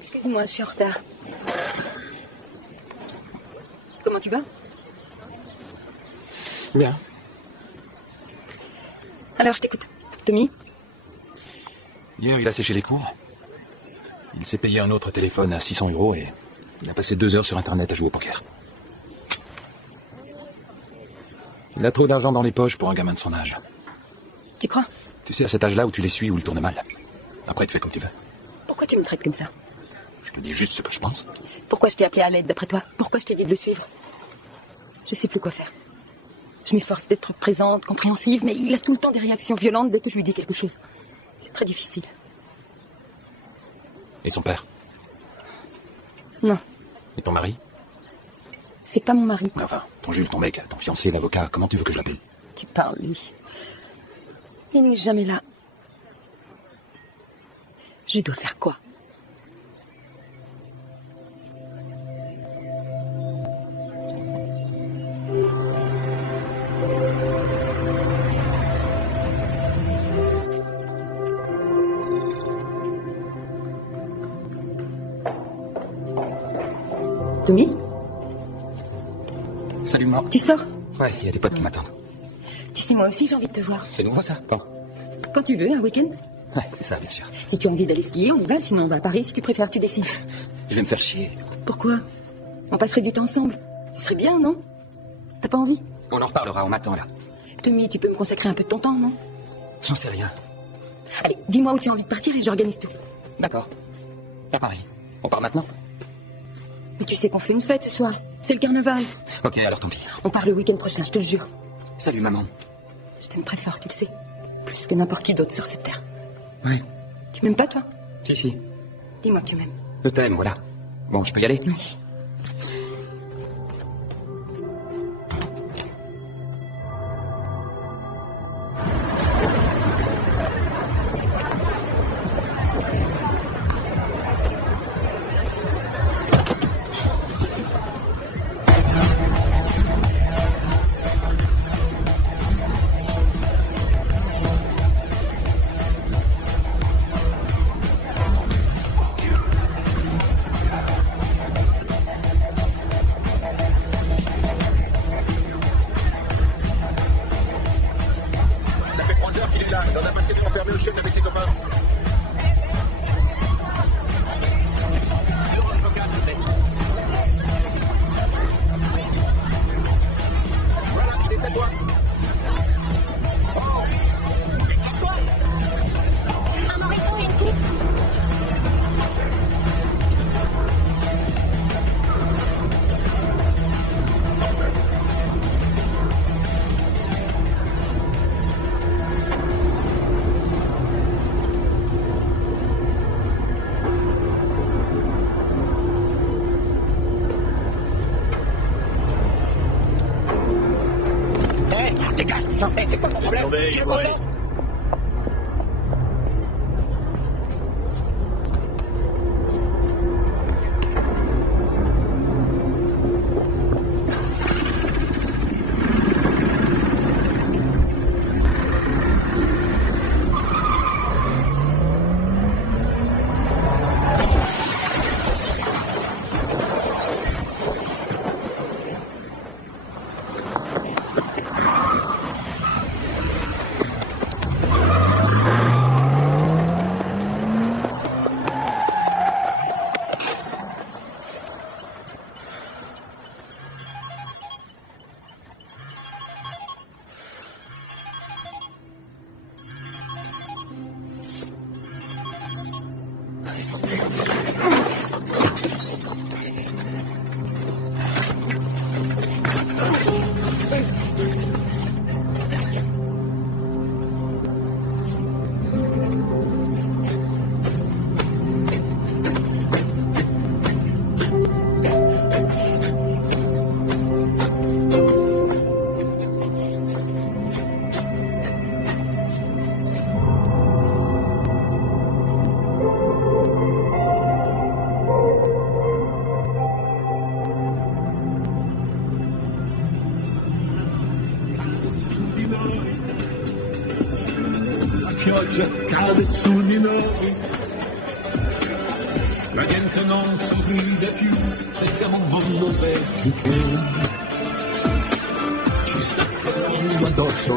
Excuse-moi, je suis en retard. Comment tu vas? Bien. Alors, je t'écoute. Tommy? Hier, il a séché les cours. Il s'est payé un autre téléphone à 600 € et il a passé 2 heures sur Internet à jouer au poker. Il a trop d'argent dans les poches pour un gamin de son âge. Tu crois? Tu sais, à cet âge-là où tu les suis, où il tourne mal. Après, tu fais comme tu veux. Pourquoi tu me traites comme ça? Je te dis juste ce que je pense. Pourquoi je t'ai appelé à l'aide d'après toi? Pourquoi je t'ai dit de le suivre? Je sais plus quoi faire. Je m'efforce d'être présente, compréhensive, mais il a tout le temps des réactions violentes dès que je lui dis quelque chose. C'est très difficile. Et son père? Non. Et ton mari? C'est pas mon mari. Mais enfin, ton Jules, ton mec, ton fiancé, l'avocat, comment tu veux que je l'appelle? Tu parles, lui. Il n'est jamais là. Je dois faire quoi? Tommy? Salut, Marc. Tu sors? Ouais, il y a des potes qui m'attendent. Tu sais, moi aussi, j'ai envie de te voir. C'est nouveau, ça? Quand? Quand tu veux, un week-end. Ouais, c'est ça, bien sûr. Si tu as envie d'aller skier, on y va, sinon on va à Paris, si tu préfères, tu décides. Je vais me faire chier. Pourquoi? On passerait du temps ensemble. Ce serait bien, non? T'as pas envie? On en reparlera, on m'attend, là. Tommy, tu peux me consacrer un peu de ton temps, non? J'en sais rien. Allez, dis-moi où tu as envie de partir et j'organise tout. D'accord. À Paris. On part maintenant? Mais tu sais qu'on fait une fête ce soir. C'est le carnaval. Ok, alors tant pis. On part le week-end prochain, je te le jure. Salut, maman. Je t'aime très fort, tu le sais. Plus que n'importe qui d'autre sur cette terre. Ouais. Tu m'aimes pas, toi? Si. Dis-moi que tu m'aimes. Je t'aime, voilà. Bon, je peux y aller? Oui. C'est quoi ton problème? Je me concentre. pioggia cade su di noi, La gente non sorride più, perché un mondo vecchio ci sta crollando addosso.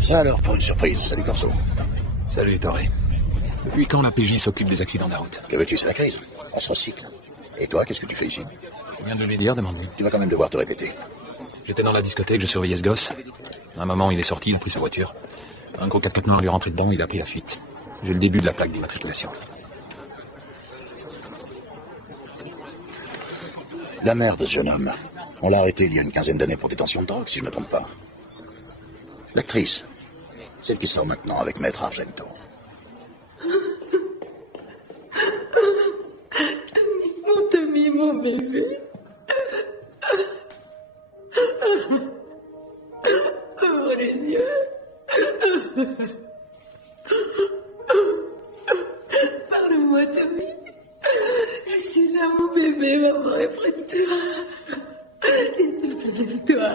Ça alors, pour une surprise. Salut Corso. Salut, Torré. Depuis quand la PJ s'occupe des accidents de la route? Que veux-tu, c'est la crise. On se recycle. Et toi, qu'est-ce que tu fais ici? Je viens de lui dire, demande-lui. Tu vas quand même devoir te répéter. J'étais dans la discothèque, je surveillais ce gosse. À un moment, il est sorti, il a pris sa voiture. Un gros 4x4 noir lui est rentré dedans, il a pris la fuite. J'ai le début de la plaque d'immatriculation. La mère de ce jeune homme. On l'a arrêté il y a une quinzaine d'années pour détention de drogue, si je ne me trompe pas. L'actrice. Celle qui sort maintenant avec Maître Argento. Tommy, mon bébé. Ouvre les yeux. Parle-moi, Tommy. Je suis là, mon bébé, maman est près de toi. C'est tout de toi.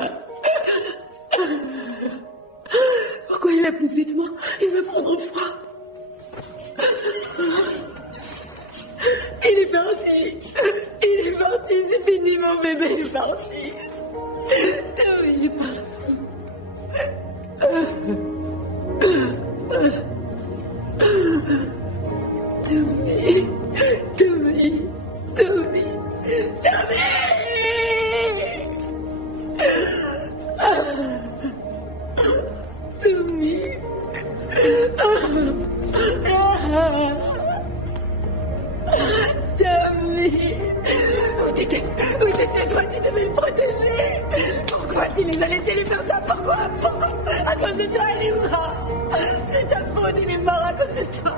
Pourquoi il n'a plus de vêtements? Il va prendre froid. Il est parti. Il est parti, c'est fini, mon bébé, il est parti. Tommy, il est parti. Tommy, Tommy, Tommy, Tommy. Tommy. Tommy. Où t'étais? Toi, tu devais le protéger. Pourquoi tu les as laissés lui faire ça? Pourquoi? À cause de toi, il est mort. C'est ta faute, il est mort à cause de toi.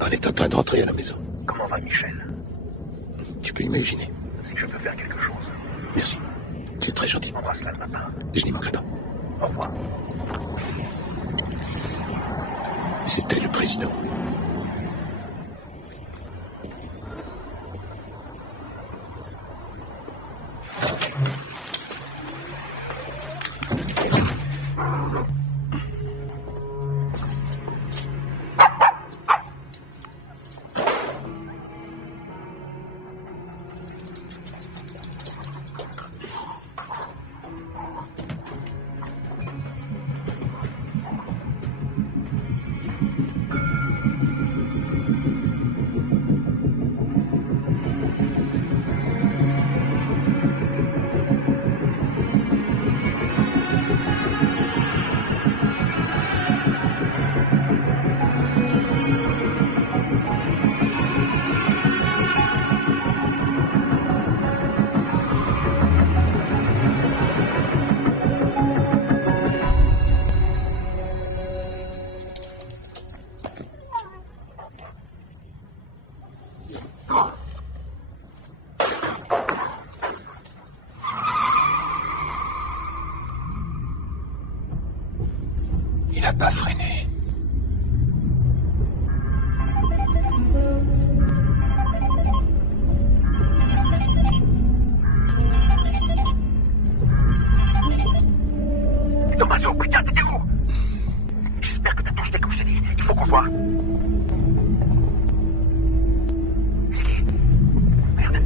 On est en train de rentrer à la maison. Comment va Michel? Tu peux imaginer. Si je peux faire quelque chose, Merci. C'est très gentil. embrasse-la de ma part. Je n'y manquerai pas. Au revoir. C'était le président. Il n'a pas freiné. Tommaso, putain, t'étais où? J'espère que t'as tout jeté comme je t'ai dit. Il faut qu'on voit. C'est qui? Merde.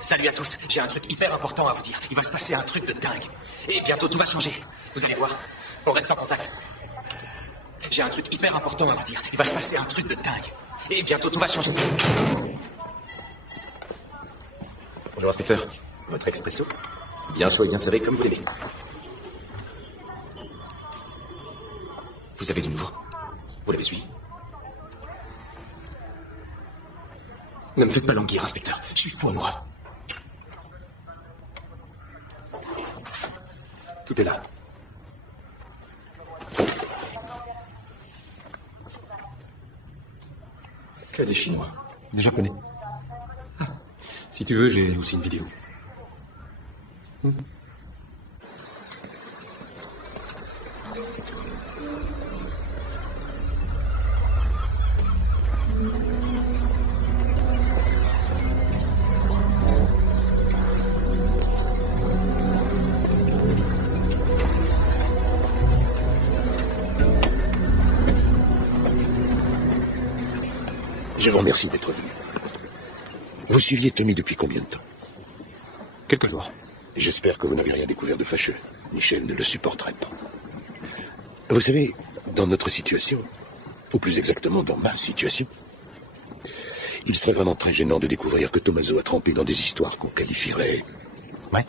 Salut à tous, j'ai un truc hyper important à vous dire. Il va se passer un truc de dingue. Et bientôt tout va changer. Vous allez voir, on reste en contact. J'ai un truc hyper important à vous dire. Il va se passer un truc de dingue. Et bientôt tout va changer. Bonjour inspecteur, votre expresso. Bien chaud et bien serré comme vous l'aimez. Vous avez du nouveau? Vous l'avez suivi? Ne me faites pas languir, inspecteur. Je suis fou, moi. Tout est là. Que des Chinois. Des Japonais. Si tu veux, j'ai aussi une vidéo. Je vous remercie d'être venu. Vous suiviez Tommy depuis combien de temps? Quelques jours. J'espère que vous n'avez rien découvert de fâcheux. Michel ne le supporterait pas. Vous savez, dans notre situation, ou plus exactement dans ma situation, il serait vraiment très gênant de découvrir que Tommaso a trempé dans des histoires qu'on qualifierait... Ouais.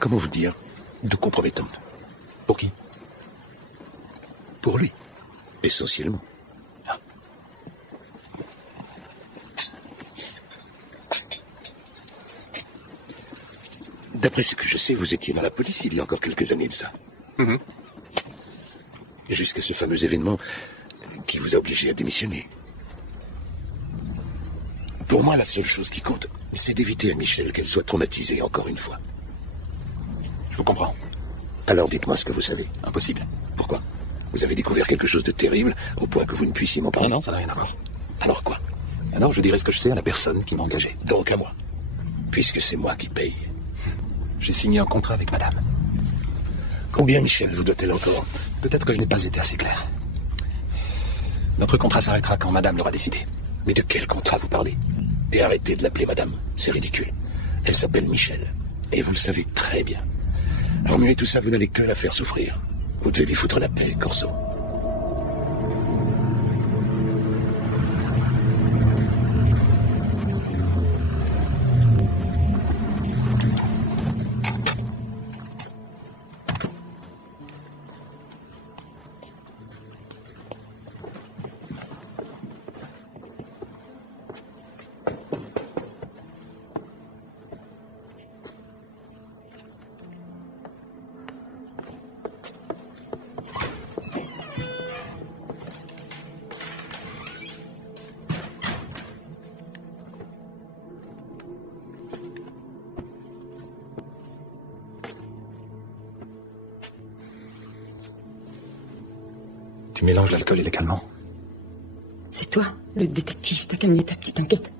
Comment vous dire? De compromettantes. Pour qui? Pour lui, essentiellement. D'après ce que je sais, vous étiez dans la police il y a encore quelques années de ça. Jusqu'à ce fameux événement qui vous a obligé à démissionner. Pour moi, la seule chose qui compte, c'est d'éviter à Michel qu'elle soit traumatisée encore une fois. Je vous comprends. Alors dites-moi ce que vous savez. Impossible. Pourquoi? Vous avez découvert quelque chose de terrible au point que vous ne puissiez m'en parler? Non, ça n'a rien à voir. Alors quoi? Alors je dirai ce que je sais à la personne qui m'a engagé. Donc à moi, puisque c'est moi qui paye. J'ai signé un contrat avec madame. Combien Michel vous doit-elle encore? Peut-être que je n'ai pas été assez clair. Notre contrat s'arrêtera quand madame l'aura décidé. Mais de quel contrat vous parlez? Et arrêtez de l'appeler madame, c'est ridicule. Elle s'appelle Michel, et vous le savez très bien. Remuer tout ça, vous n'allez que la faire souffrir. Vous devez lui foutre la paix, Corso. Tu mélanges l'alcool et les calmants. C'est toi, le détective. T'as qu'à mener ta petite enquête.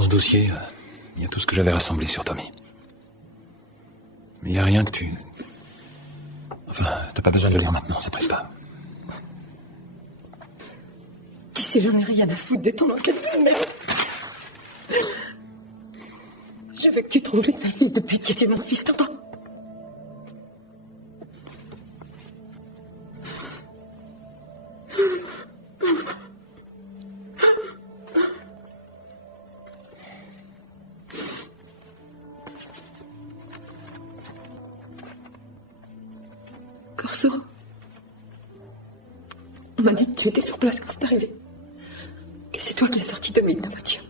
Dans ce dossier, il y a tout ce que j'avais rassemblé sur Tommy. Mais il n'y a rien que tu... Enfin, t'as pas besoin de le lire maintenant, ça presse pas. Tu sais, j'en ai rien à foutre de ton enquête, mais... Je veux que tu trouves les fils de pute qui tuent mon fils, t'entends? Corso, on m'a dit que tu étais sur place quand c'est arrivé. Que c'est toi qui as sorti Tommy de la voiture.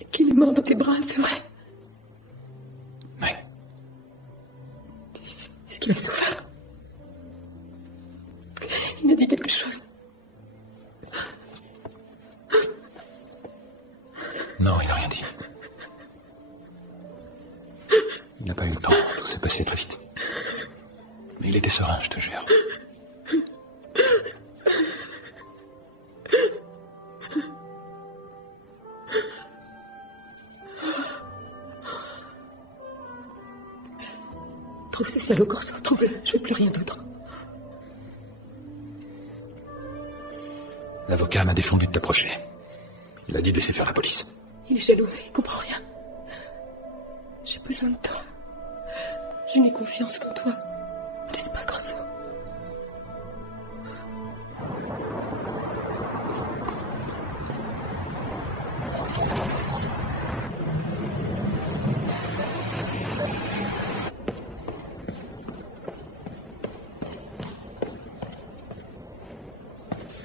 Et qu'il est mort dans tes bras, c'est vrai. Ouais. Est-ce qu'il a souffert? Il m'a dit quelque chose. Non, il n'a rien dit. Il n'a pas eu le temps, tout s'est passé très vite. Mais il était serein, je te jure. Trouve ce salaud Corso, trouve-le, je veux plus rien d'autre. L'avocat m'a défendu de t'approcher. Il a dit de laisser faire la police. Il est jaloux, il comprend rien. J'ai besoin de toi. Je n'ai confiance qu'en toi. Laisse pas Corso.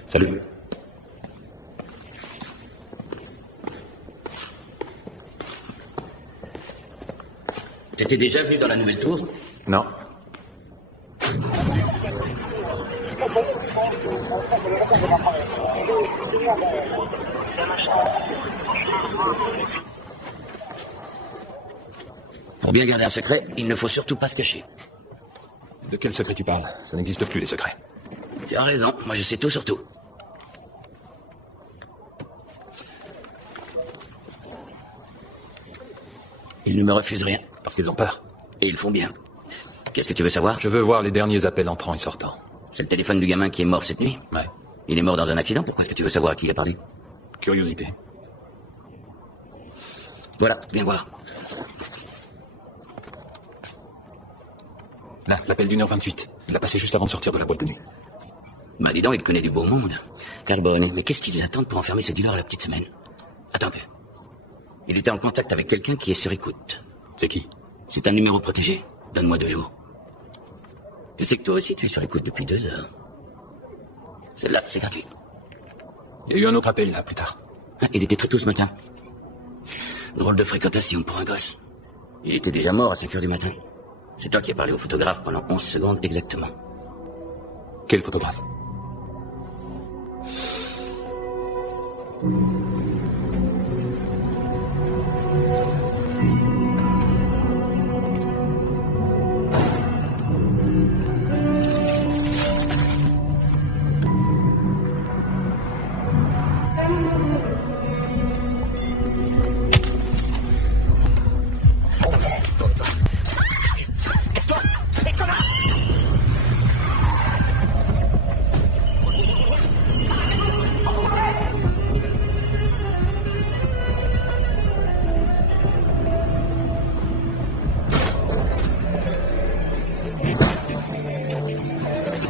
Salut. T'étais déjà venu dans la nouvelle tour? Non. Pour bien garder un secret, il ne faut surtout pas se cacher. De quel secret tu parles? Ça n'existe plus, les secrets. Tu as raison, moi je sais tout sur tout. Ils ne me refusent rien. Parce qu'ils ont peur. Et ils font bien. Qu'est-ce que tu veux savoir? Je veux voir les derniers appels entrants et sortants. C'est le téléphone du gamin qui est mort cette nuit? Ouais. Il est mort dans un accident? Pourquoi est-ce que tu veux savoir à qui il a parlé? Curiosité. Voilà, viens voir. Là, l'appel d'1h28. Il l'a passé juste avant de sortir de la boîte de nuit. Bah dis donc, il connaît du beau monde. Carbone, mais qu'est-ce qu'ils attendent pour enfermer ce dealer à la petite semaine? Attends un peu. Il était en contact avec quelqu'un qui est sur écoute. C'est qui? C'est un numéro protégé. Donne-moi 2 jours. Tu sais que toi aussi tu es sur écoute depuis 2 heures. Celle-là, c'est gratuit. Il y a eu un autre appel là, plus tard. Ah, il était très tôt ce matin. Drôle de fréquentation pour un gosse. Il était déjà mort à 5 heures du matin. C'est toi qui as parlé au photographe pendant 11 secondes exactement. Quel photographe?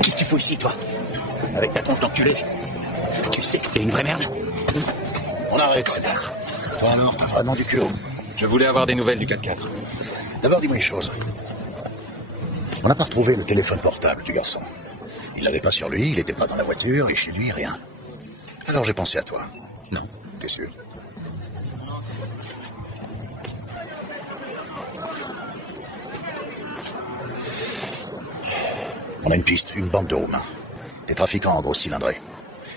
Qu'est-ce que tu fous ici, toi? Avec ta tante d'enculé. Tu sais que t'es une vraie merde. On arrête, c'est bien. Toi alors, t'as vraiment du culot. Je voulais avoir des nouvelles du 4x4. D'abord, dis-moi une chose. On n'a pas retrouvé le téléphone portable du garçon. Il l'avait pas sur lui, il n'était pas dans la voiture, et chez lui, rien. Alors j'ai pensé à toi. Non. T'es sûr? On a une piste, une bande de Roumains. Des trafiquants en gros cylindrés.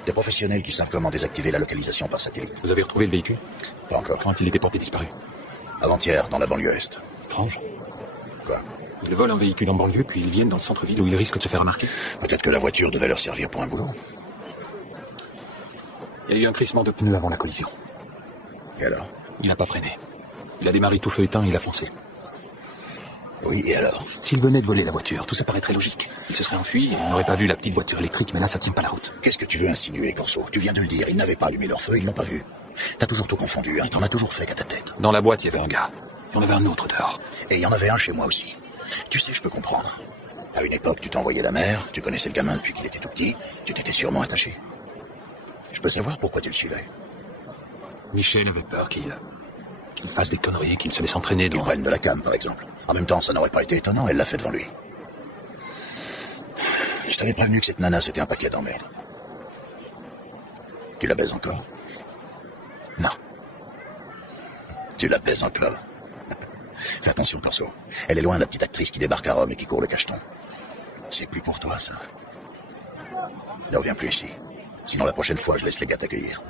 Des professionnels qui savent comment désactiver la localisation par satellite. Vous avez retrouvé le véhicule? Pas encore. Quand il était porté disparu? Avant-hier, dans la banlieue est. Étrange. Quoi? Ils volent un véhicule en banlieue, puis ils viennent dans le centre-ville où ils risquent de se faire remarquer. Peut-être que la voiture devait leur servir pour un boulot. Il y a eu un crissement de pneus avant la collision. Et alors? Il n'a pas freiné. Il a démarré tout feu éteint et il a foncé. Oui, et alors? S'il venait de voler la voiture, tout ça paraîtrait logique. Il se serait enfui et on n'aurait pas vu la petite voiture électrique, mais là, ça tient pas la route. Qu'est-ce que tu veux insinuer, Corso? Tu viens de le dire, ils n'avaient pas allumé leur feu, ils l'ont pas vu. T'as toujours tout confondu, hein, t'en as toujours fait qu'à ta tête. Dans la boîte, il y avait un gars. Il y en avait un autre dehors. Et il y en avait un chez moi aussi. Tu sais, je peux comprendre. À une époque, tu t'envoyais la mère, tu connaissais le gamin depuis qu'il était tout petit, tu t'étais sûrement attaché. Je peux savoir pourquoi tu le suivais? Michel avait peur qu'il fasse des conneries, qu'il se laisse entraîner dans... Qu'il prenne de la cam, par exemple. En même temps, ça n'aurait pas été étonnant, elle l'a fait devant lui. Je t'avais prévenu que cette nana, c'était un paquet d'emmerdes. Tu la baises encore? Non. Tu la baises encore? Fais attention, Corso. Elle est loin, la petite actrice qui débarque à Rome et qui court le cacheton. C'est plus pour toi, ça. Ne reviens plus ici. Sinon, la prochaine fois, je laisse les gars t'accueillir.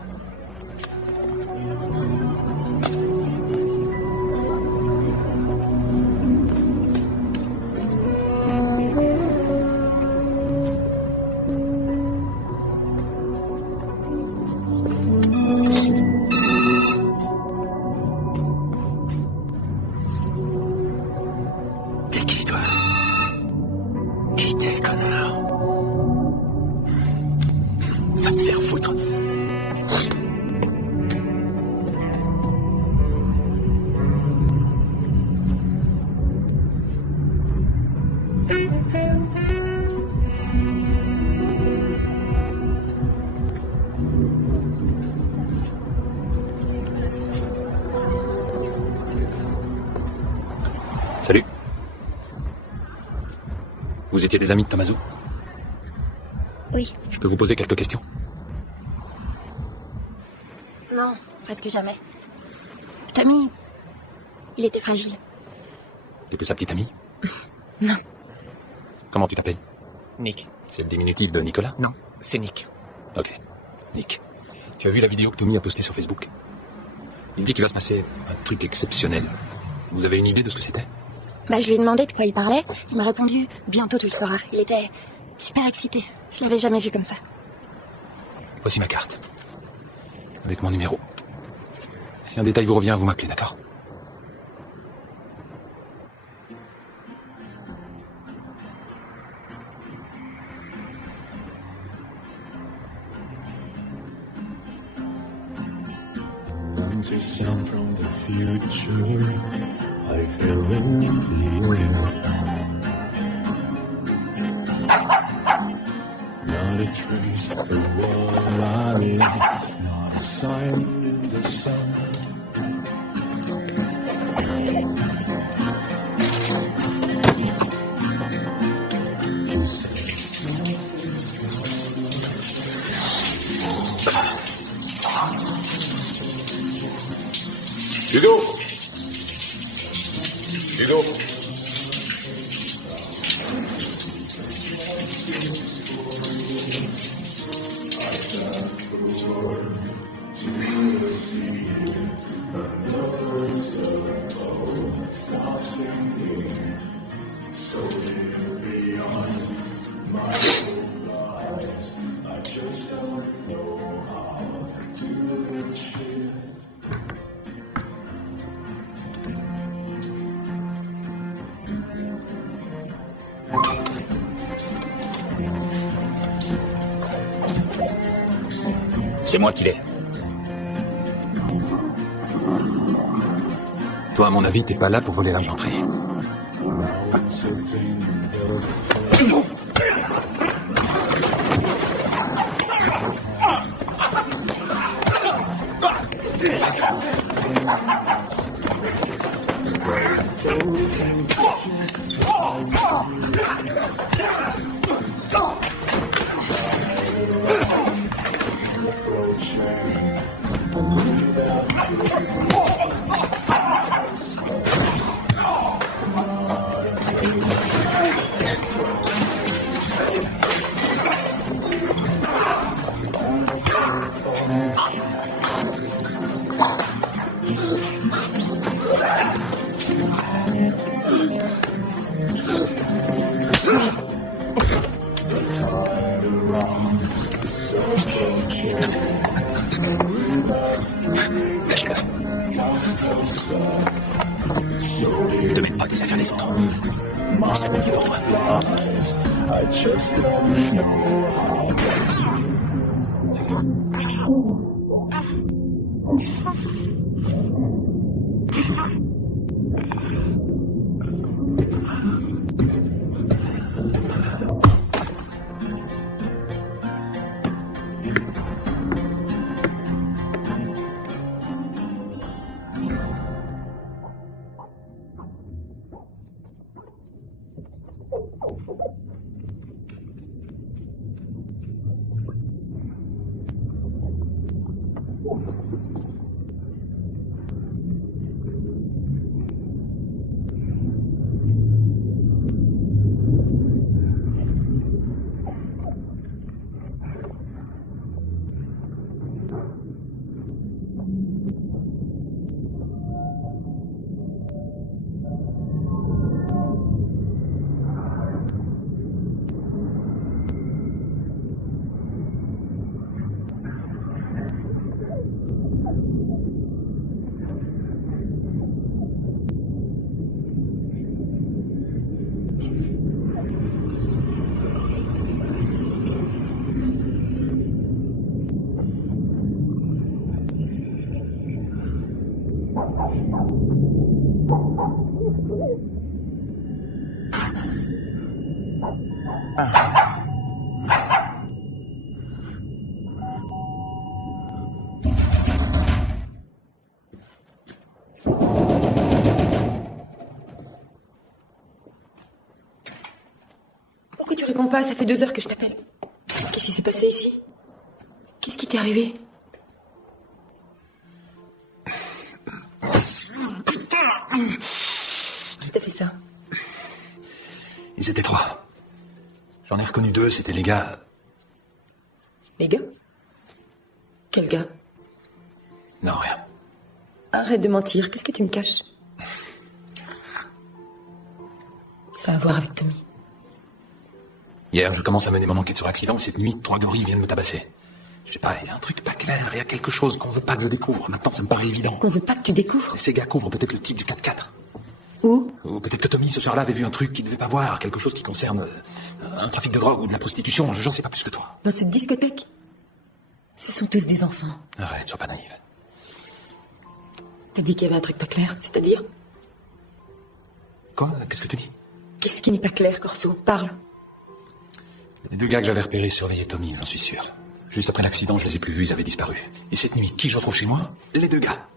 Salut. Vous étiez des amis de Tommaso? Oui. Je peux vous poser quelques questions? Non, presque jamais. Tommy, il était fragile. T'étais sa petite amie? Non. Comment tu t'appelles? Nick. C'est le diminutif de Nicolas? Non, c'est Nick. Ok. Nick. Tu as vu la vidéo que Tommy a postée sur Facebook? Il dit qu'il va se passer un truc exceptionnel. Vous avez une idée de ce que c'était? Bah, je lui ai demandé de quoi il parlait. Il m'a répondu, bientôt tu le sauras. Il était super excité. Je l'avais jamais vu comme ça. Voici ma carte. Avec mon numéro. Si un détail vous revient, vous m'appelez, d'accord? Sound from the future, I feel in the air. Not a trace of what I left, not a sign in the sun. Hugo! Hugo! C'est moi qui l'ai. Toi, à mon avis, t'es pas là pour voler l'argenterie. Lâche-le. Ne te mêle pas des affaires des autres. Ça vaut mieux pour toi. I just don't know how. Pourquoi tu réponds pas? Ça fait 2 heures que je t'appelle. Qu'est-ce qui s'est passé ici? Qu'est-ce qui t'est arrivé? Qui t'a fait ça? Ils étaient 3. J'en ai reconnu 2, c'était les gars. Les gars? Quel gars? Non, rien. Arrête de mentir, qu'est-ce que tu me caches? Ça a à voir avec Tommy. Hier, je commence à mener mon enquête sur l'accident et cette nuit, 3 gorilles viennent me tabasser. Je sais pas, il y a un truc pas clair, il y a quelque chose qu'on veut pas que je découvre. Maintenant, ça me paraît évident. Qu'on veut pas que tu découvres? Et ces gars couvrent peut-être le type du 4x4. Où? Ou peut-être que Tommy, ce soir-là, avait vu un truc qu'il devait pas voir, quelque chose qui concerne un trafic de drogue ou de la prostitution. J'en sais pas plus que toi. Dans cette discothèque? Ce sont tous des enfants. Arrête, sois pas naïve. T'as dit qu'il y avait un truc pas clair, c'est-à-dire? Quoi? Qu'est-ce que tu dis? Qu'est-ce qui n'est pas clair, Corso? Parle. Les 2 gars que j'avais repérés surveillaient Tommy, j'en suis sûr. Juste après l'accident, je les ai plus vus, ils avaient disparu. Et cette nuit, qui je retrouve chez moi? Les 2 gars.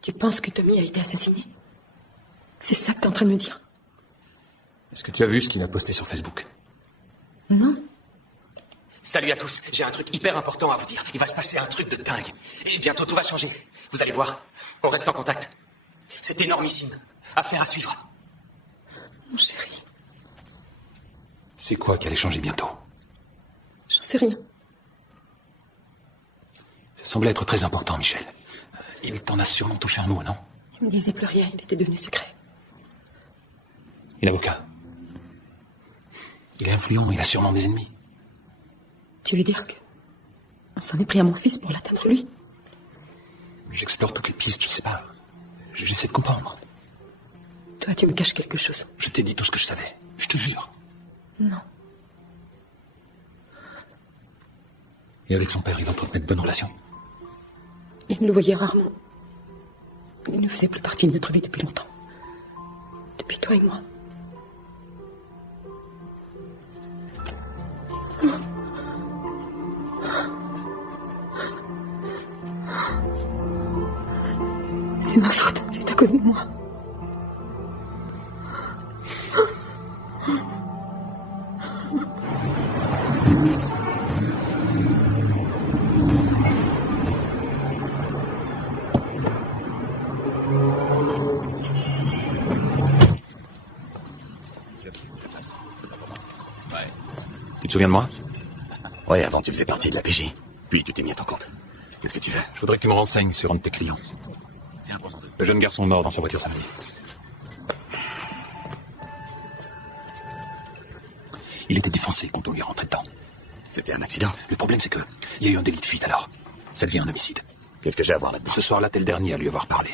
Tu penses que Tommy a été assassiné? C'est ça que t'es en train de me dire? Est-ce que tu as vu ce qu'il a posté sur Facebook? Non. Salut à tous, j'ai un truc hyper important à vous dire. Il va se passer un truc de dingue. Et bientôt tout va changer. Vous allez voir, on reste en contact. C'est énormissime. Affaire à suivre. Mon chéri. C'est quoi qui allait changer bientôt? J'en sais rien. Ça semblait être très important, Michel. Il t'en a sûrement touché un mot, non? Il me disait plus rien, il était devenu secret. Et l'avocat? Il est influent, il a sûrement des ennemis. Tu veux dire que... on s'en est pris à mon fils pour l'atteindre, lui? J'explore toutes les pistes, je sais pas. J'essaie de comprendre. Toi, tu me caches quelque chose. Je t'ai dit tout ce que je savais. Je te jure. Non. Et avec son père, il entretenait de bonnes relations. Il me le voyait rarement. Il ne faisait plus partie de notre vie depuis longtemps. Depuis toi et moi. C'est ma faute, c'est à cause de moi. Tu te souviens de moi? Ouais, avant tu faisais partie de la PJ. Puis tu t'es mis à ton compte. Qu'est-ce que tu veux? Je voudrais que tu me renseignes sur un de tes clients. Le jeune garçon mort dans sa voiture samedi. Il était défoncé quand on lui est rentré dedans. C'était un accident. Le problème, c'est que il y a eu un délit de fuite alors. Ça devient un homicide. Qu'est-ce que j'ai à voir là-dedans? Ce soir-là, t'es le dernier à lui avoir parlé.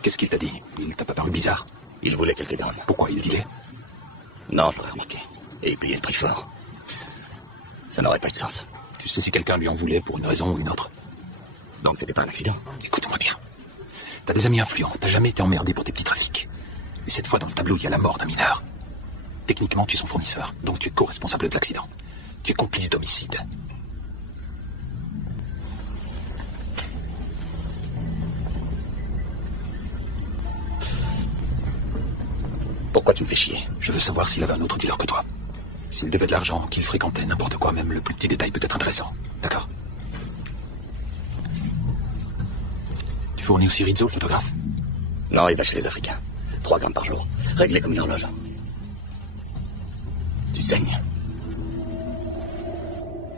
Qu'est-ce qu'il t'a dit? Il t'a pas paru bizarre? Il voulait quelques grammes. Pourquoi? Il dilait? Non, je l'aurais remarqué. Et il payait le prix fort. Ça n'aurait pas de sens. Tu sais si quelqu'un lui en voulait pour une raison ou une autre? Donc c'était pas un accident? Écoute-moi bien. T'as des amis influents, t'as jamais été emmerdé pour tes petits trafics. Et cette fois, dans le tableau, il y a la mort d'un mineur. Techniquement, tu es son fournisseur, donc tu es co-responsable de l'accident. Tu es complice d'homicide. Pourquoi tu me fais chier? Je veux savoir s'il avait un autre dealer que toi. S'il devait de l'argent, qu'il fréquentait n'importe quoi, même le plus petit détail peut être intéressant. D'accord? Tu fournis aussi Rizzo, le photographe? Non, il va chez les Africains. 3 grammes par jour. Réglé comme une horloge. Tu saignes.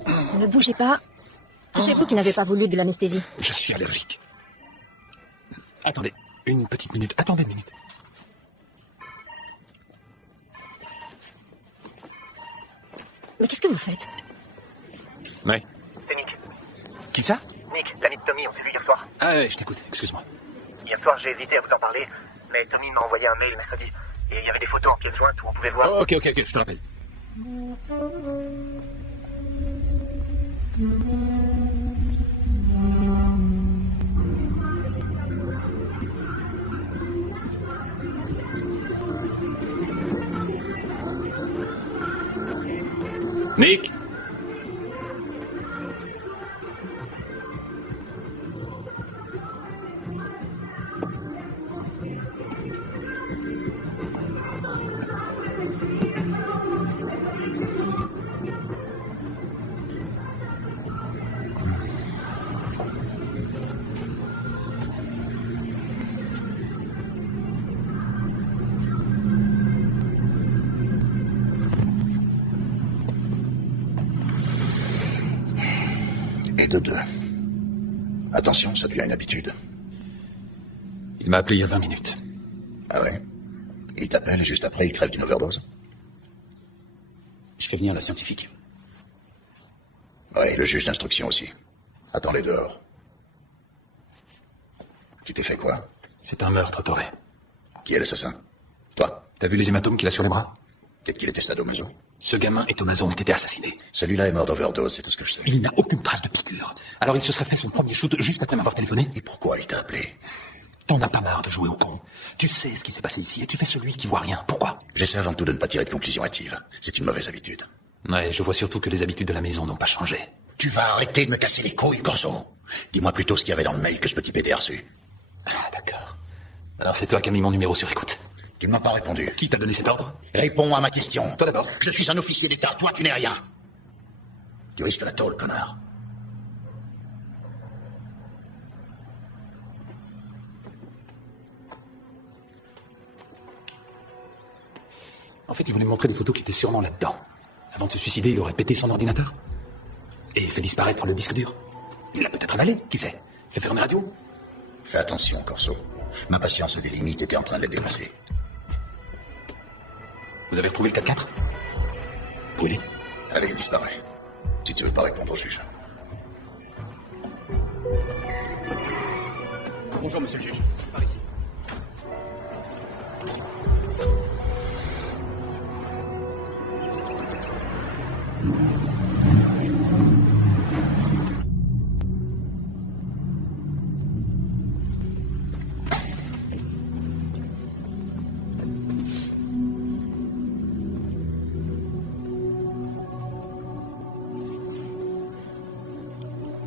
Ne bougez pas. C'est vous qui n'avez pas voulu de l'anesthésie. Je suis allergique. Attendez, une petite minute. Attendez une minute. Mais qu'est-ce que vous faites? Ouais. C'est Nick. Qui ça? Nick, l'ami de Tommy, on s'est vu hier soir. Ah ouais, je t'écoute, excuse-moi. Hier soir, j'ai hésité à vous en parler, mais Tommy m'a envoyé un mail mercredi. Et il y avait des photos en pièces jointes où on pouvait voir... Oh, ok, je te rappelle. Nick! Et de deux. Attention, ça devient une habitude. Il m'a appelé il y a 20 minutes. Ah ouais? Il t'appelle et juste après, il crève d'une overdose? Je fais venir la scientifique. Ouais, le juge d'instruction aussi. Attends-les dehors. Tu t'es fait quoi? C'est un meurtre, Toré. Qui est l'assassin? Toi? T'as vu les hématomes qu'il a sur les bras? Peut-être qu'il était sadomaso. Ce gamin et Tommaso ont été assassinés. Celui-là est mort d'overdose, c'est tout ce que je sais. Il n'a aucune trace de piqûre. Alors il se serait fait son premier shoot juste après m'avoir téléphoné. Et pourquoi il t'a appelé? T'en as pas marre de jouer au con. Tu sais ce qui s'est passé ici et tu fais celui qui voit rien. Pourquoi? J'essaie avant tout de ne pas tirer de conclusions hâtives. C'est une mauvaise habitude. Ouais, je vois surtout que les habitudes de la maison n'ont pas changé. Tu vas arrêter de me casser les couilles, Corso. Dis-moi plutôt ce qu'il y avait dans le mail que ce petit PD a reçu. Ah, d'accord. Alors c'est toi qui as mis mon numéro sur écoute. Tu ne m'as pas répondu. Qui t'a donné cet ordre? Réponds à ma question. Toi d'abord. Je suis un officier d'État, toi tu n'es rien. Tu risques la tôle, connard. En fait, il voulait me montrer des photos qui étaient sûrement là-dedans. Avant de se suicider, il aurait pété son ordinateur. Et fait disparaître le disque dur. Il l'a peut-être avalé, qui sait? Fait faire une radio. Fais attention, Corso. Ma patience a des limites et t'es en train de les dépasser. Vous avez retrouvé le 4x4? Oui. Allez, il disparaît. Si tu veux pas répondre au juge. Bonjour, monsieur le juge. Par ici.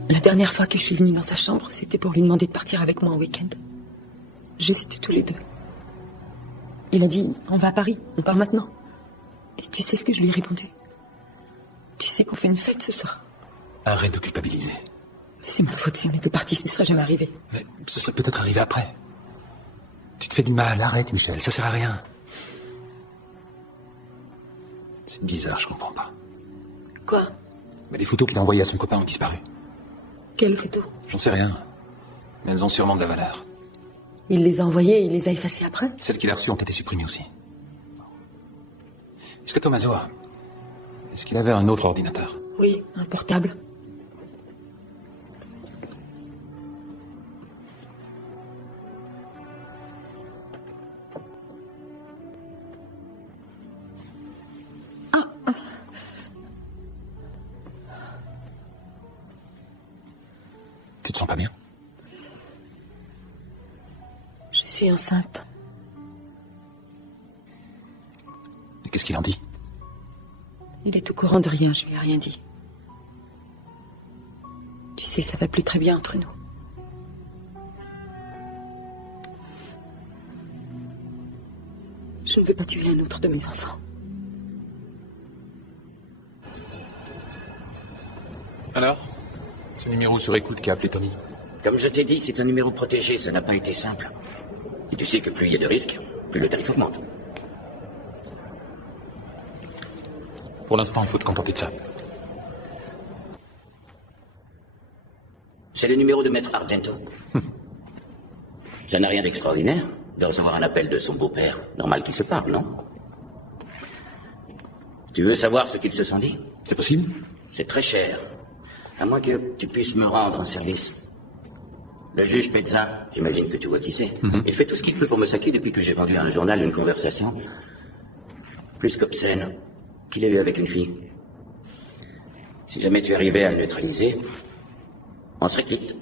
La dernière fois que je suis venue dans sa chambre, c'était pour lui demander de partir avec moi en week-end. Juste tous les deux. Il a dit, on va à Paris, on part maintenant. Et tu sais ce que je lui ai répondu? Tu sais qu'on fait une fête ce soir. Arrête de culpabiliser. Mais c'est ma faute, si on était partis, ce serait jamais arrivé. Mais ce serait peut-être arrivé après. Tu te fais du mal, arrête Michel, ça sert à rien. C'est bizarre, je comprends pas. Quoi? Mais les photos qu'il a envoyées à son copain ont disparu. Quelle photo? J'en sais rien. Mais elles ont sûrement de la valeur. Il les a envoyées et il les a effacées après? Celles qu'il a reçues ont été supprimées aussi. Est-ce que Tommaso Est-ce qu'il avait un autre ordinateur? Oui, un portable. Tu te sens pas bien? Je suis enceinte. Et qu'est-ce qu'il en dit? Il est au courant de rien, je lui ai rien dit. Tu sais, ça va plus très bien entre nous. Je ne veux pas tuer un autre de mes enfants. Alors? Ce numéro sur écoute qui a appelé Tommy. Comme je t'ai dit, c'est un numéro protégé, ça n'a pas été simple. Et tu sais que plus il y a de risques, plus le tarif augmente. Pour l'instant, il faut te contenter de ça. C'est le numéro de Maître Argento. Ça n'a rien d'extraordinaire de recevoir un appel de son beau-père. Normal qu'il se parle, non? Tu veux savoir ce qu'ils se sont dit? C'est possible? C'est très cher. À moins que tu puisses me rendre un service. Le juge Pezza, j'imagine que tu vois qui c'est. Il fait tout ce qu'il peut pour me saquer depuis que j'ai vendu à un journal une conversation plus qu'obscène qu'il a eu avec une fille. Si jamais tu arrivais à le neutraliser, on serait quitte.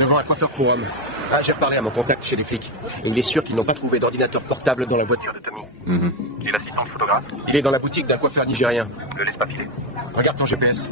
Devant un coiffeur pour homme. Ah, j'ai reparlé à mon contact chez les flics. Et il est sûr qu'ils n'ont pas trouvé d'ordinateur portable dans la voiture de Tommy. Et l'assistant du photographe? Il est dans la boutique d'un coiffeur nigérien. Ne laisse pas filer. Regarde ton GPS.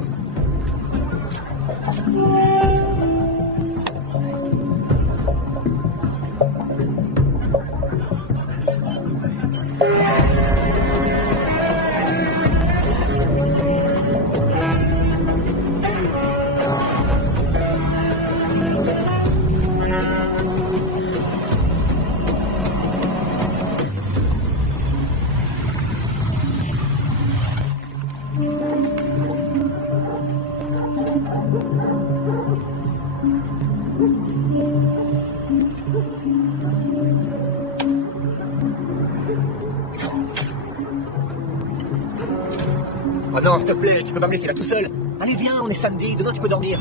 Oh non, s'il te plaît, tu peux pas me laisser là tout seul. Allez, viens, on est samedi, demain tu peux dormir.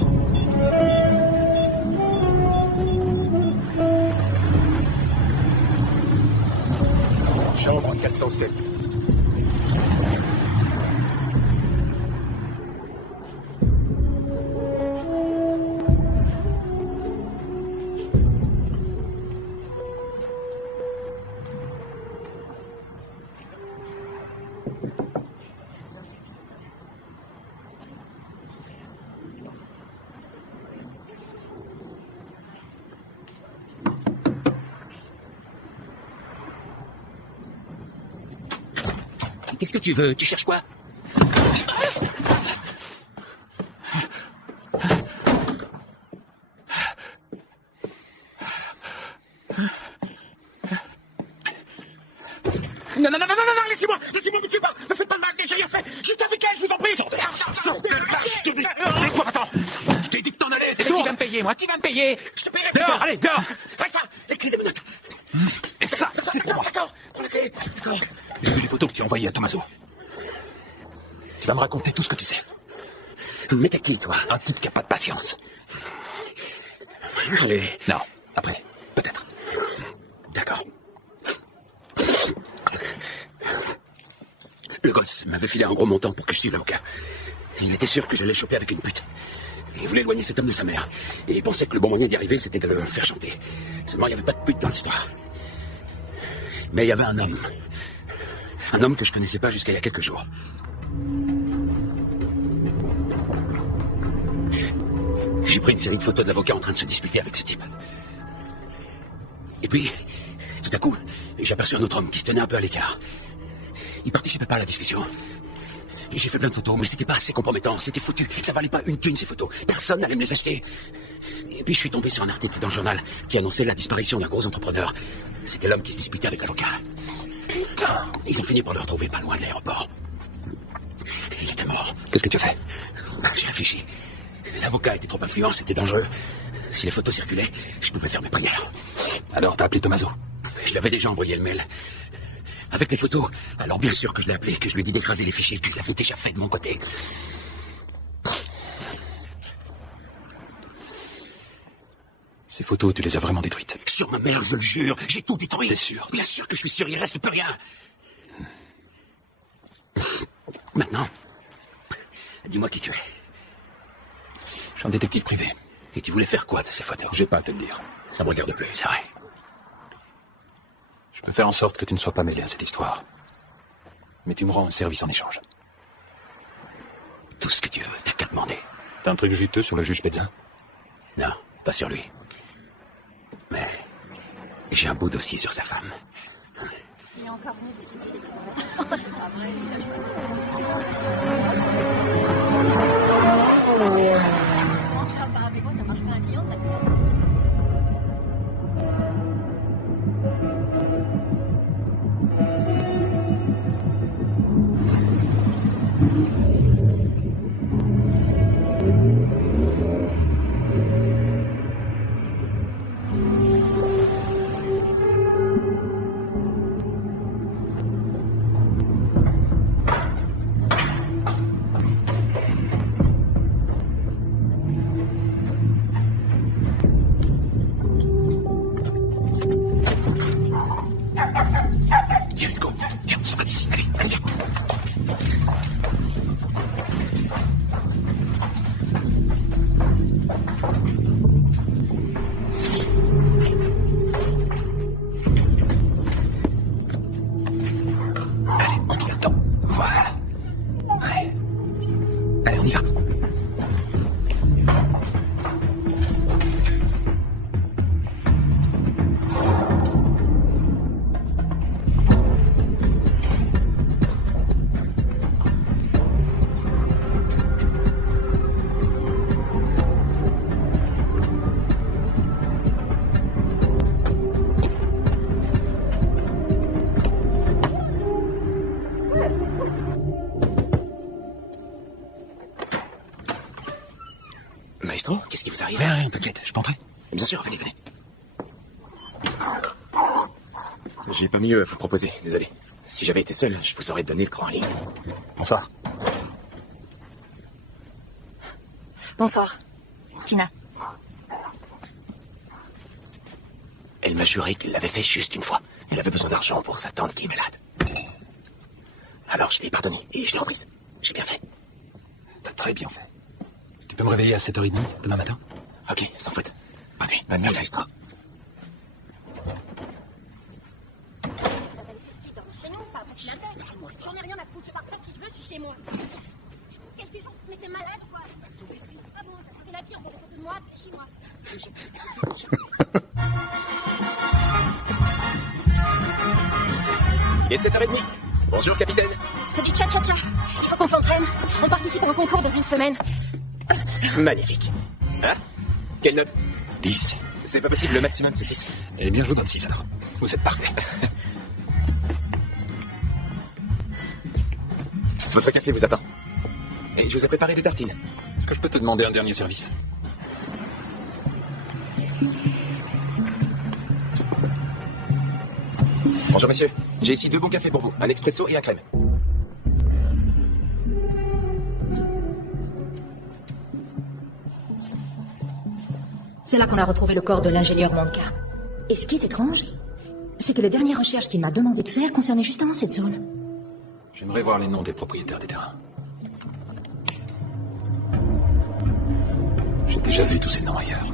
Chambre 407. Qu'est-ce que tu veux? Tu cherches quoi? Non, laissez-moi, me tuez pas, me faites pas de mal, j'ai rien fait, juste avec elle, je vous en prie. Sortez de là, je te dis. Attends, je t'ai dit de t'en aller, c'est Tu tout. vas me payer, moi, tu vas me payer. Je te paierai plus Dehors, tard. allez, dehors. Reste ça, les clés de mes notes. Et ça, c'est pour moi. D'accord, prends la clé, d'accord. J'ai vu les photos que tu as envoyées à Tommaso. Tu vas me raconter tout ce que tu sais. Mais t'es qui, toi? Un type qui a pas de patience. Allez. Non, après, peut-être. D'accord. Le gosse m'avait filé un gros montant pour que je suive l'avocat. Il était sûr que j'allais le choper avec une pute. Il voulait éloigner cet homme de sa mère. Et il pensait que le bon moyen d'y arriver, c'était de le faire chanter. Seulement, il n'y avait pas de pute dans l'histoire. Mais il y avait un homme. Un homme que je connaissais pas jusqu'à il y a quelques jours. J'ai pris une série de photos de l'avocat en train de se disputer avec ce type. Et puis, tout à coup, j'ai aperçu un autre homme qui se tenait un peu à l'écart. Il participait pas à la discussion. Et j'ai fait plein de photos, mais c'était pas assez compromettant, c'était foutu. Ça valait pas une thune, ces photos. Personne n'allait me les acheter. Et puis je suis tombé sur un article dans le journal qui annonçait la disparition d'un gros entrepreneur. C'était l'homme qui se disputait avec l'avocat. Putain! Ils ont fini par le retrouver pas loin de l'aéroport. Il était mort. Qu'est-ce que tu fais? J'ai réfléchi. L'avocat était trop influent, c'était dangereux. Si les photos circulaient, je pouvais faire mes prières. Alors t'as appelé Tommaso? Je lui avais déjà envoyé le mail. Avec les photos. Alors bien sûr que je l'ai appelé, que je lui ai dit d'écraser les fichiers, que je l'avais déjà fait de mon côté. Ces photos, tu les as vraiment détruites? Sur ma mère, je le jure, j'ai tout détruit. T'es sûr? Bien sûr que je suis sûr, il reste plus rien. Maintenant, dis-moi qui tu es. Je suis un détective privé. Et tu voulais faire quoi de ces photos? J'ai pas à te le dire. Ça me regarde plus, c'est vrai. Je peux faire en sorte que tu ne sois pas mêlé à cette histoire. Mais tu me rends un service en échange. Tout ce que tu veux, t'as qu'à demander. T'as un truc juteux sur le juge Pézin? Non, pas sur lui. Mais j'ai un beau dossier sur sa femme. Il est encore venu discuter des problèmes. C'est pas vrai. Comment ça part avec moi, ça marche pas un client, ça Tiens, Hugo, tiens, on s'en va d'ici. Allez, allez, viens. Allez, on tourne là-dedans. Voilà. Ouais. Allez, on y va. Maestro, qu'est-ce qui vous arrive? Rien, t'inquiète, je peux entrer. Bien sûr, venez, venez. J'ai pas mieux à vous proposer, désolé. Si j'avais été seul, je vous aurais donné le grand lit. Bonsoir. Bonsoir. Tina. Elle m'a juré qu'elle l'avait fait juste une fois. Elle avait besoin d'argent pour sa tante qui est malade. Alors je lui ai pardonné et je l'ai reprise. J'ai bien fait. T'as très bien fait. Tu peux me réveiller à 7h30 demain matin? Ok, sans faute. Bonne nuit. Bonne nuit, Maestro. Chez nous, pas vous qui la tête. J'en ai rien à foutre. Je pars pas si je veux, je suis chez moi. Quelques jours, mais t'es malade, quoi. Ah bon, ça fait la vie, on prend des photos de moi, t'es chez moi. Il est 7h30. Bonjour, capitaine. C'est du tcha-tcha-tcha. Il faut qu'on s'entraîne. On participe à un concours dans une semaine. Magnifique. Hein? Quelle note? 10. C'est pas possible, le maximum c'est 6. Eh bien, je vous donne 6 alors. Vous êtes parfait. Votre café vous attend. Et je vous ai préparé des tartines. Est-ce que je peux te demander un dernier service? Bonjour messieurs. J'ai ici 2 bons cafés pour vous. Un expresso et un crème. C'est là qu'on a retrouvé le corps de l'ingénieur Monka. Et ce qui est étrange, c'est que les dernières recherches qu'il m'a demandé de faire concernaient justement cette zone. J'aimerais voir les noms des propriétaires des terrains. J'ai déjà vu tous ces noms ailleurs.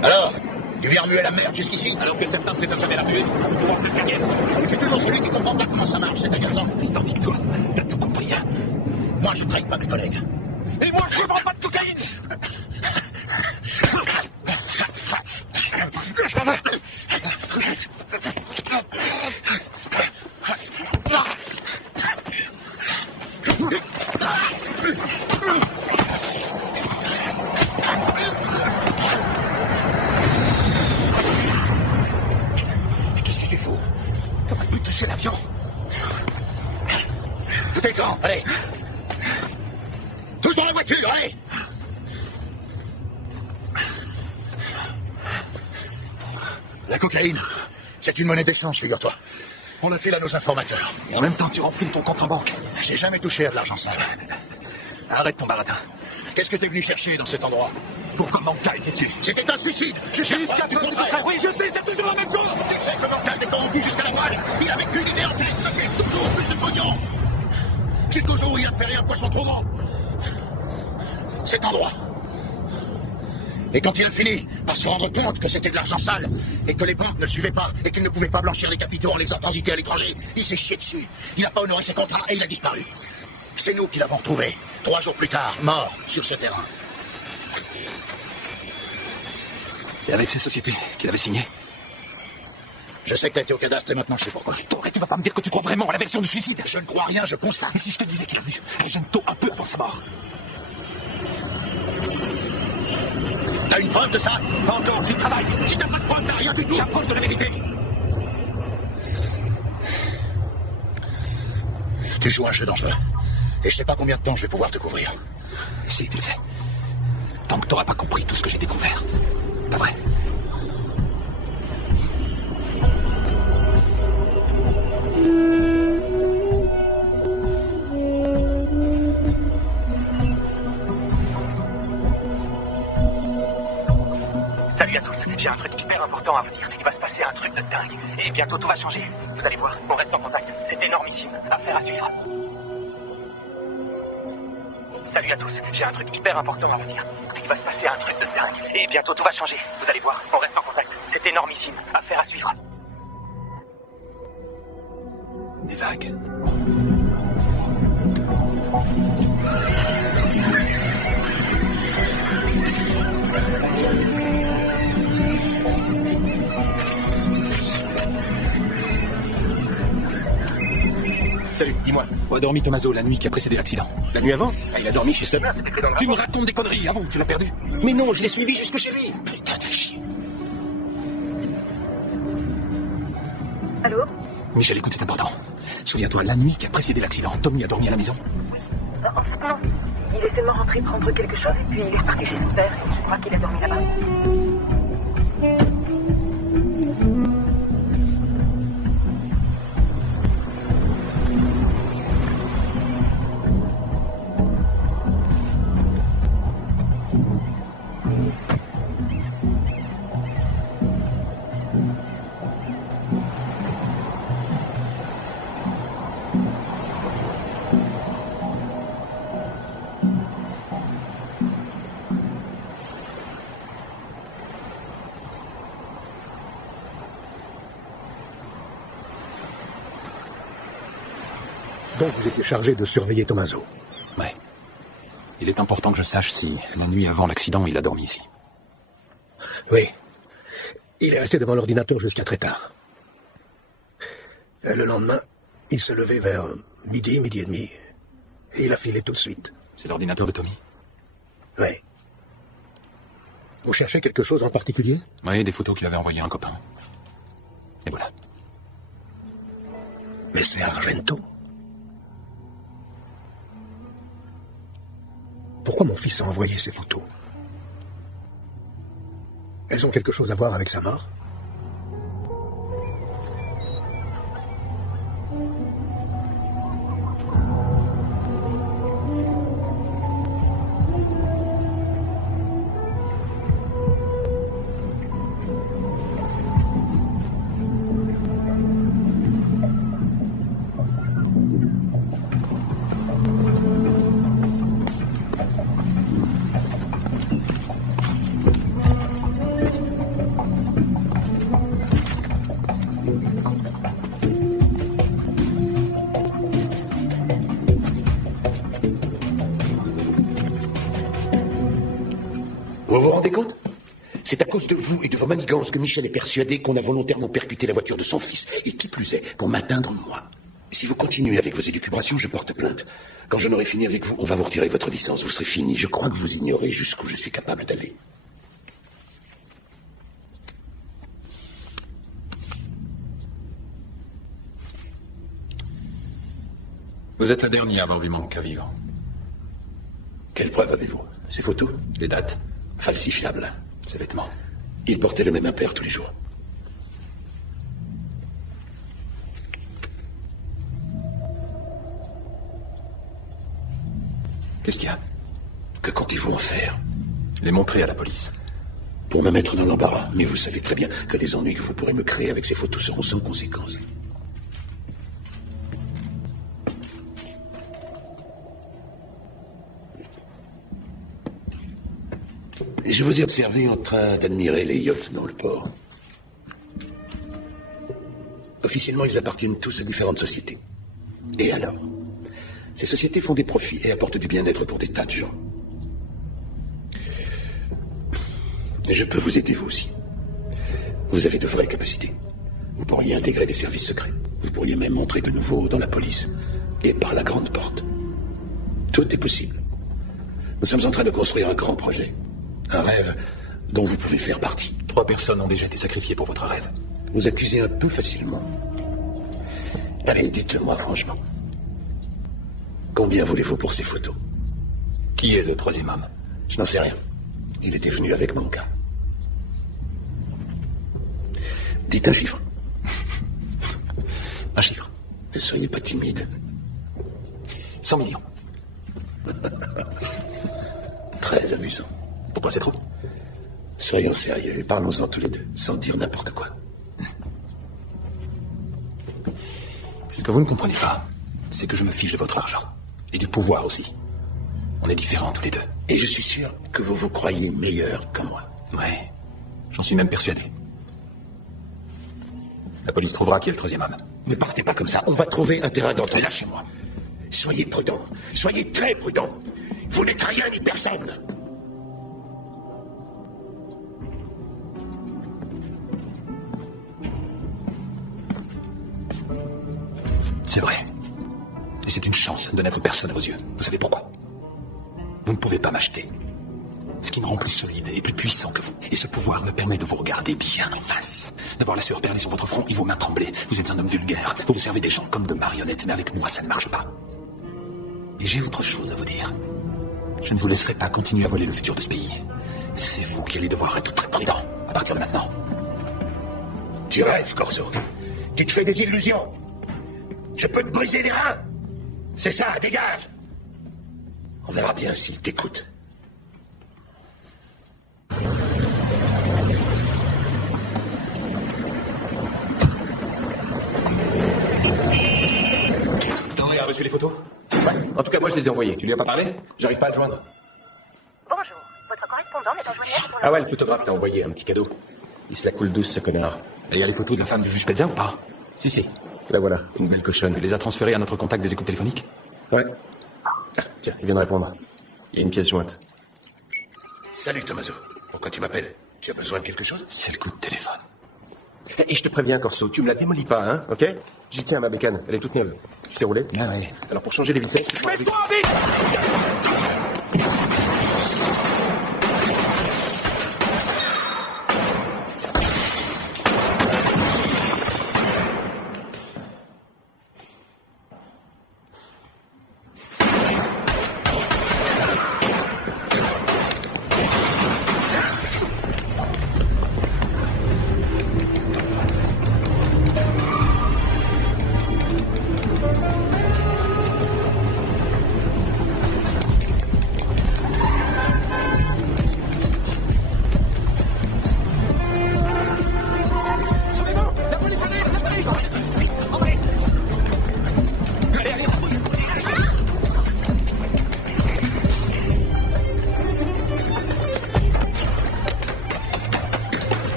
Alors, tu viens remuer la merde jusqu'ici? Alors que certains ne préfèrent jamais la buée, pour pouvoir faire carrière. C'est toujours celui qui comprend pas comment ça marche, c'est agaçant. Tandis que toi, t'as tout compris, hein? Moi, je traite pas mes collègues. Et moi, je ne prends pas de cocaïne. La cocaïne, c'est une monnaie d'essence, figure-toi. On le file à nos informateurs. Et en même temps, tu remplis ton compte en banque. J'ai jamais touché à de l'argent sale. Arrête ton baratin. Qu'est-ce que t'es venu chercher dans cet endroit? Pourquoi Manka était tué? C'était un suicide. Je cherche Jusqu'à du peu du contraire. contraire. Oui, je sais, c'est toujours la même chose. Tu sais que Manka était corrompu jusqu'à la moelle. Il avait qu'une idée en tête, ça fait toujours plus de pognon. Jusqu'au jour où il a fait un poisson trop grand. Cet endroit. Et quand il a fini par se rendre compte que c'était de l'argent sale, et que les banques ne suivaient pas, et qu'il ne pouvait pas blanchir les capitaux en les faisant transiter à l'étranger, il s'est chié dessus. Il n'a pas honoré ses contrats et il a disparu. C'est nous qui l'avons retrouvé, 3 jours plus tard, mort sur ce terrain. C'est avec ces sociétés qu'il avait signé. Je sais que t'as été au cadastre et maintenant je sais pourquoi. Torre, tu vas pas me dire que tu crois vraiment à la version du suicide? Je ne crois rien, je constate. Et si je te disais qu'il a vu Argento un peu avant sa mort? T'as une preuve de ça? Pas encore, j'y travaille. Si t'as pas de preuve, t'as rien du tout. J'approche de la vérité. Tu joues un jeu dangereux. Et je sais pas combien de temps je vais pouvoir te couvrir. Si, tu le sais. Tant que t'auras pas compris tout ce que j'ai découvert. Pas vrai? Salut à tous, j'ai un truc hyper important à vous dire. Il va se passer un truc de dingue. Et bientôt tout va changer. Vous allez voir, on reste en contact. C'est énormissime. Affaire à suivre. Salut à tous, j'ai un truc hyper important à vous dire. Il va se passer un truc de dingue. Et bientôt tout va changer. Vous allez voir, on reste en contact. C'est énormissime. Affaire à suivre. Des vagues. Salut, dis-moi. Où a dormi Tommaso la nuit qui a précédé l'accident? La nuit avant? Il a dormi chez sa mère, c'était pris dans le Tu me rapport. racontes des conneries, avoue, tu l'as perdu. Mais non, je l'ai suivi jusque chez lui. Putain de chier. Allô? Michel, écoute, c'est important. Souviens-toi, la nuit qui a précédé l'accident, Tommy a dormi à la maison? En fait, non. Il est seulement rentré prendre quelque chose et puis il est reparti chez son père. Je crois qu'il a dormi là-bas. Donc vous étiez chargé de surveiller Tommaso. Ouais. Il est important que je sache si, la nuit avant l'accident, il a dormi ici. Oui. Il est resté devant l'ordinateur jusqu'à très tard. Et le lendemain, il se levait vers midi et demi. Et il a filé tout de suite. C'est l'ordinateur de Tommy? Oui. Vous cherchez quelque chose en particulier? Oui, des photos qu'il avait envoyées à un copain. Et voilà. Mais c'est Argento. Pourquoi mon fils a envoyé ces photos? Elles ont quelque chose à voir avec sa mort? Vous vous rendez compte? C'est à cause de vous et de vos manigances que Michel est persuadé qu'on a volontairement percuté la voiture de son fils. Et qui plus est, pour m'atteindre moi. Si vous continuez avec vos élucubrations, je porte plainte. Quand j'en aurai fini avec vous, on va vous retirer votre licence. Vous serez fini. Je crois que vous ignorez jusqu'où je suis capable d'aller. Vous êtes la dernière à avoir vu Manka vivre. Quelle preuve avez-vous? Ces photos? Les dates? Falsifiables. Ses vêtements? Il portait le même impair tous les jours. Qu'est-ce qu'il y a? Que comptez-vous en faire? Les montrer à la police. Pour me mettre dans l'embarras. Mais vous savez très bien que les ennuis que vous pourrez me créer avec ces photos seront sans conséquence. Je vous ai observé en train d'admirer les yachts dans le port. Officiellement, ils appartiennent tous à différentes sociétés. Et alors? Ces sociétés font des profits et apportent du bien-être pour des tas de gens. Je peux vous aider, vous aussi. Vous avez de vraies capacités. Vous pourriez intégrer des services secrets. Vous pourriez même entrer de nouveau dans la police. Et par la grande porte. Tout est possible. Nous sommes en train de construire un grand projet. Un rêve dont vous pouvez faire partie. 3 personnes ont déjà été sacrifiées pour votre rêve. Vous accusez un peu facilement. Allez, dites-moi franchement. Combien voulez-vous pour ces photos? Qui est le 3e homme? Je n'en sais rien. Il était venu avec mon gars. Dites un chiffre. Un chiffre. Ne soyez pas timide. 100 millions. Très amusant. Pourquoi c'est trop? Soyons sérieux et parlons-en tous les deux, sans dire n'importe quoi. Ce que vous ne comprenez pas, c'est que je me fiche de votre argent. Et du pouvoir aussi. On est différents tous les deux. Et je suis sûr que vous vous croyez meilleur que moi. Ouais, j'en suis même persuadé. La police trouvera qui est le 3e homme. Ne partez pas comme ça, on va trouver un terrain d'entente. Lâchez-moi. Soyez prudent, soyez très prudent. Vous n'êtes rien ni personne. C'est vrai. Et c'est une chance de n'être personne à vos yeux. Vous savez pourquoi? Vous ne pouvez pas m'acheter. Ce qui me rend plus solide et plus puissant que vous. Et ce pouvoir me permet de vous regarder bien en face. D'avoir la sueur perlée sur votre front et vos mains trembler. Vous êtes un homme vulgaire. Vous vous servez des gens comme de marionnettes. Mais avec moi, ça ne marche pas. Et j'ai autre chose à vous dire. Je ne vous laisserai pas continuer à voler le futur de ce pays. C'est vous qui allez devoir être très prudent à partir de maintenant. Tu rêves, Corso. Tu te fais des illusions. Je peux te briser les reins. C'est ça, dégage. On verra bien s'il t'écoute. T'en as reçu les photos? Ouais. En tout cas, moi, je les ai envoyées. Tu lui as pas parlé? J'arrive pas à le joindre. Bonjour, votre correspondant n'est pas joignable pour Ah ouais, le photographe t'a envoyé un petit cadeau. Il se la coule douce, ce connard. Et il y a les photos de la femme du juge Pezza ou pas? Si. La voilà, une belle cochonne. Tu les as transférées à notre contact des écoutes téléphoniques? Ouais. Ah, tiens, il vient de répondre. Il y a une pièce jointe. Salut, Tommaso. Pourquoi tu m'appelles? Tu as besoin de quelque chose? C'est le coup de téléphone. Et je te préviens, Corso, tu me la démolis pas, hein, ok? J'y tiens à ma bécane, elle est toute neuve. Tu sais rouler? Ah oui. Alors pour changer les vitesses... Mets-toi vite!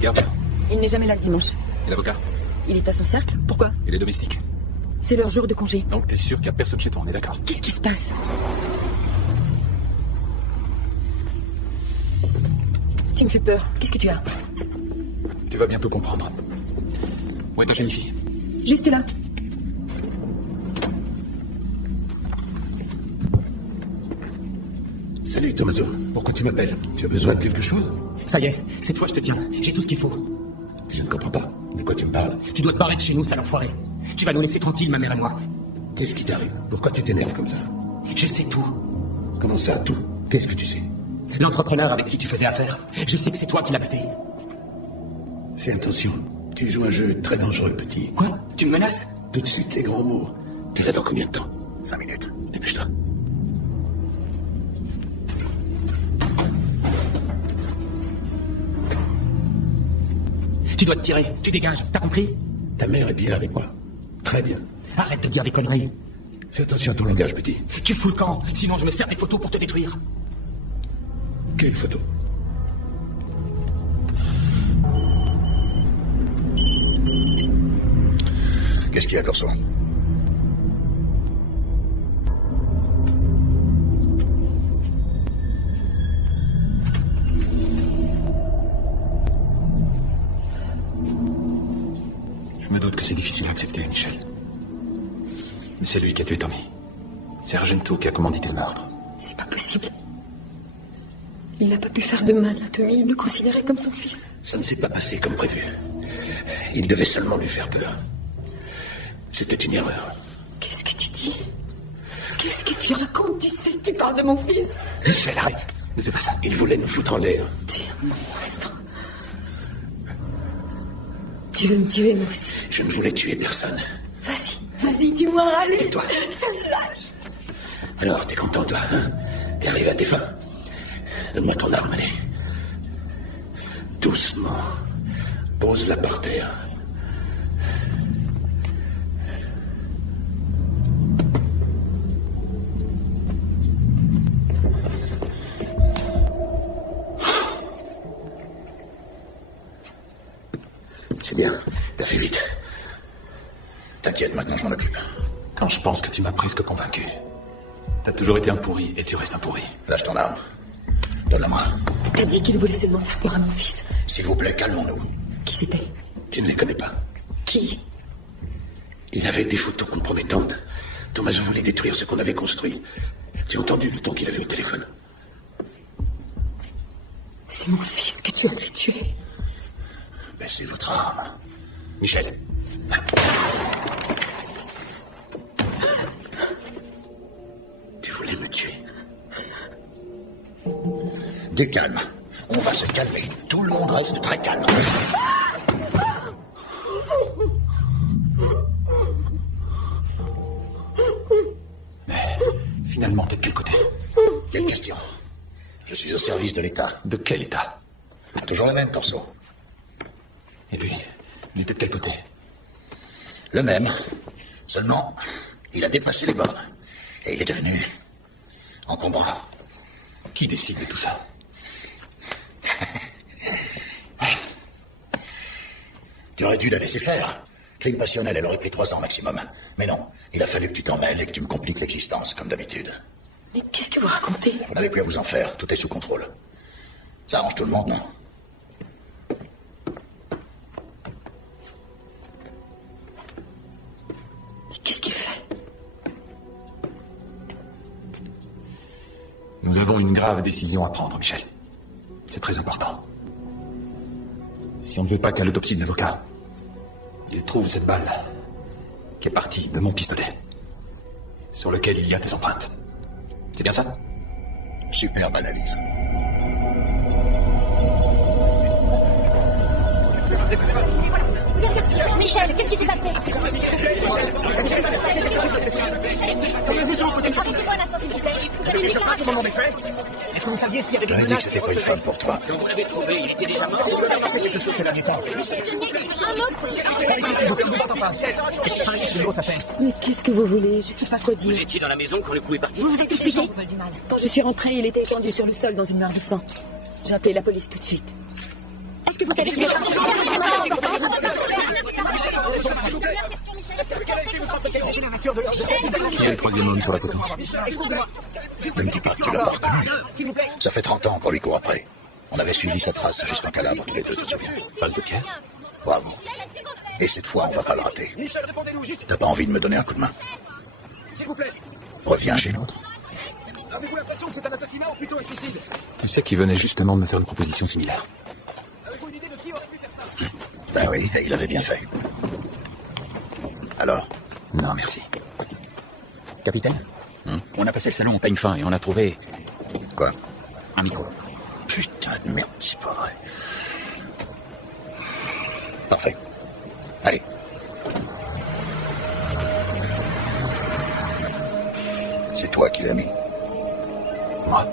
le gardien. Il n'est jamais là le dimanche. Et l'avocat? Il est à son cercle. Pourquoi? Et les domestiques? C'est leur jour de congé. Donc t'es sûr qu'il n'y a personne chez toi, on est d'accord? Qu'est-ce qui se passe? Tu me fais peur. Qu'est-ce que tu as? Tu vas bientôt comprendre. Où est ta jeune fille? Juste là. Salut, Tommaso. Pourquoi tu m'appelles? Tu as besoin de quelque chose? Ça y est, cette fois je te tiens. J'ai tout ce qu'il faut. Je ne comprends pas. De quoi tu me parles? Tu dois te barrer de chez nous, sale enfoiré. Tu vas nous laisser tranquilles, ma mère et moi. Qu'est-ce qui t'arrive? Pourquoi tu t'énerves comme ça? Je sais tout. Comment ça, tout? Qu'est-ce que tu sais? L'entrepreneur avec qui tu faisais affaire. Je sais que c'est toi qui l'as buté. Fais attention. Tu joues un jeu très dangereux, petit. Quoi? Tu me menaces? Tout de suite, les grands mots. T'es là dans combien de temps? 5 minutes. Dépêche-toi. Tu dois te tirer. Tu dégages. T'as compris? Ta mère est bien avec moi. Très bien. Arrête de dire des conneries. Fais attention à ton langage, petit. Tu fous le camp, sinon je me sers des photos pour te détruire. Quelle photo? Qu'est-ce qu'il y a, Corso? Je me doute que c'est difficile à accepter, Michel. Mais c'est lui qui a tué Tommy. C'est Argento qui a commandité le meurtre. C'est pas possible. Il n'a pas pu faire de mal à Tommy. Il le considérait comme son fils. Ça ne s'est pas passé comme prévu. Il devait seulement lui faire peur. C'était une erreur. Qu'est-ce que tu dis? Qu'est-ce que tu racontes? Tu sais que tu parles de mon fils. Michel, arrête. Ne fais pas ça. Il voulait nous foutre en l'air. T'es un monstre. Tu veux me tuer, moi aussi? Je ne voulais tuer personne. Vas-y, dis-moi, allez. Tais-toi. Ça me lâche. Alors, t'es content, toi, hein? T'es arrivé à tes fins. Donne-moi ton arme, allez. Doucement. Pose-la par terre. C'est bien, t'as fait vite. T'inquiète, maintenant je m'en occupe. Quand je pense que tu m'as presque convaincu. T'as toujours été un pourri et tu restes un pourri. Lâche ton arme. Donne-la-moi. T'as dit qu'il voulait seulement faire peur à mon fils. S'il vous plaît, calmons-nous. Qui c'était? Tu ne les connais pas. Qui? Il avait des photos compromettantes. Tommaso voulait détruire ce qu'on avait construit. Tu as entendu le temps qu'il avait au téléphone? C'est mon fils que tu as fait tuer. Baissez votre arme. Michel. Tu voulais me tuer. Du calme. On va se calmer. Tout le monde reste très calme. Mais finalement, t'es de quel côté? Quelle question? Je suis au service de l'État. De quel État? Toujours le même, Corso. Et puis, il était de quel côté? Le même. Seulement, il a dépassé les bornes. Et il est devenu encombrant. Qui décide de tout ça? Tu aurais dû la laisser faire. Crime passionnel, elle aurait pris 3 ans maximum. Mais non, il a fallu que tu t'en mêles et que tu me compliques l'existence, comme d'habitude. Mais qu'est-ce que vous racontez? Vous n'avez plus à vous en faire, tout est sous contrôle. Ça arrange tout le monde, non? Qu'est-ce qu'il fait? Nous avons une grave décision à prendre, Michel. C'est très important. Si on ne veut pas qu'à l'autopsie de l'avocat, il trouve cette balle qui est partie de mon pistolet, sur lequel il y a tes empreintes. C'est bien ça? Superbe analyse. Michel, qu'est-ce qui s'est passé? Arrêtez-moi un instant, s'il vous plaît. Vous avez Au moment des faits, est-ce que vous saviez s'il y avait des menaces? Dit que c'était pas une femme pour toi. Quand vous l'avez trouvé, il était déjà mort. Vous avez fait quelque chose ces derniers temps. Mais qu'est-ce que vous voulez? Je sais pas quoi dire. Vous étiez dans la maison quand le coup est parti? Vous vous êtes expliqué? Quand je suis rentrée, il était étendu sur le sol dans une mare de sang. J'ai appelé la police tout de suite. Est-ce que vous savez Qui est le troisième homme sur la photo? Ne me dis pas que tu l'as pas reconnu. Ça fait 30 ans qu'on lui court après. On avait suivi sa trace jusqu'en Calabre tous les deux, tu te souviens? Phase de quai? Bravo. Et cette fois, on va pas le rater. T'as pas envie de me donner un coup de main? S'il vous plaît. Reviens chez nous. Avez-vous l'impression que c'est un assassinat ou plutôt un suicide? Tu sais qu'il venait justement de me faire une proposition similaire. Avez-vous une idée de qui aurait pu faire ça? Ben oui, et il avait bien fait. Alors? Non, merci. Capitaine, on a passé le salon en peigne fin et on a trouvé... Quoi? Un micro. Putain de merde, c'est pas vrai. Parfait. Allez. C'est toi qui l'as mis? Moi?